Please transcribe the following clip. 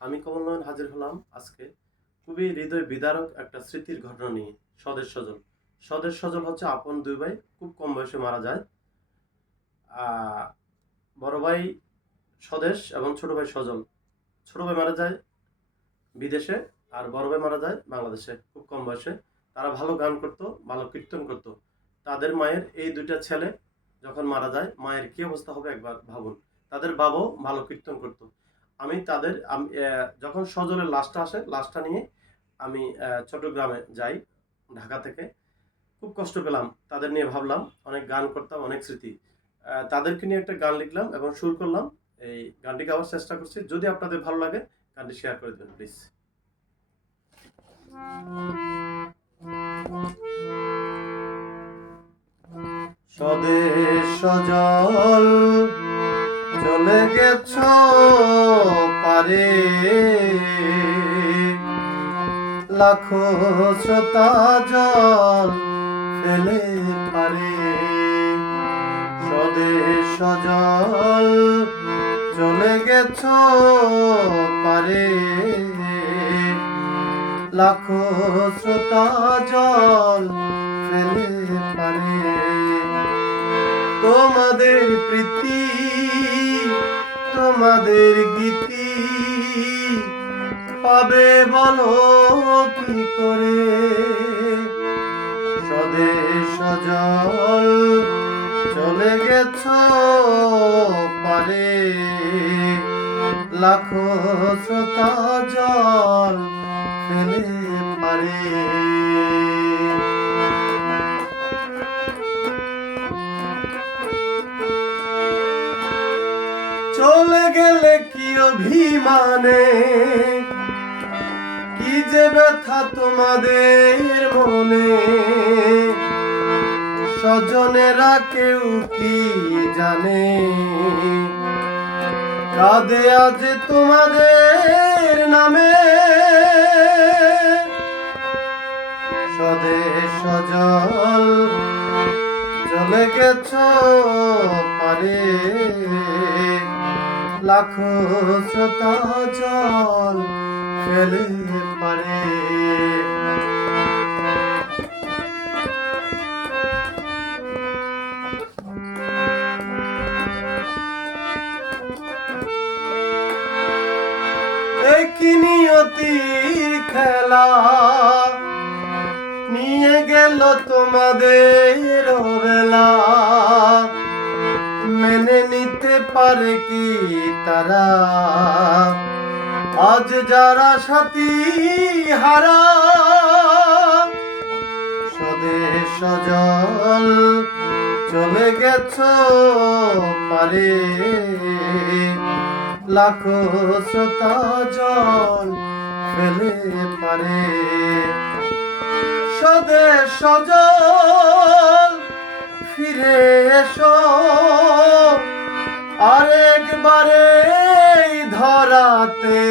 আমি কমল নয়ন হাজির হলাম আজকে খুবই হৃদয় বিদারক একটা স্মৃতির ঘটনা নিয়ে। স্বদেশ সজল। স্বদেশ সজল হচ্ছে আপন দুই ভাই, খুব কম বয়সে মারা যায়। আহ বড় ভাই স্বদেশ এবং ছোট ভাই সজল। ছোট ভাই মারা যায় বিদেশে, আর বড় ভাই মারা যায় বাংলাদেশে খুব কম বয়সে। তারা ভালো গান করতো, ভালো কীর্তন করতো। তাদের মায়ের এই দুইটা ছেলে যখন মারা যায়, মায়ের কি অবস্থা হবে একবার ভাবুন। তাদের বাবাও ভালো কীর্তন করতো। যখন সজলের লাশটা আসে, লাশটা নিয়ে আমি চট্টগ্রামে যাই ঢাকা থেকে। খুব কষ্ট পেলাম, তাদের নিয়ে ভাবলাম, অনেক গান করতাম, অনেক স্মৃতি। তাদেরকে নিয়ে একটা গান লিখলাম এবং সুর করলাম। এই গানটি গাওয়ার চেষ্টা করছি, যদি আপনাদের ভালো লাগে গানটি শেয়ার করে দেবেন প্লিজ। স্বদেশ সজল চলে গেছ পারে, লাখো শ্রোতা জল ফেলে পারে। স্বদেশ সজল চলে গেছ পারে, লাখো শ্রোতা জল ফেলে পারে। তোমাদের প্রীতি, তোমাদের গীতি পাবে বলো কি করে। স্বদেশ সজল চলে গেছ পারে, লাখো শ্রোতা জল ফেলে পারে। চলে গেলে কি অভিমানে, কি যে ব্যথা তোমাদের মনে। স্বজনেরা কেউ কি জানে, কাঁদে আজ তোমাদের নামে। স্বদেশ সজল চলে গেছ পারে, লাখো শ্রোতা জল ফেলে পারে। কি নিয়তির খেলা নিয়ে গেল তোমাদের বেলা, মেনে নিতে পারে কি তারা আজ যারা সাথী হারা। স্বদেশ সজল চলে গেছ পারে, লাখো শ্রোতা জল ফেলে পারে। স্বদেশ সজল ফিরে এসো আরেকবারে ধরাতে।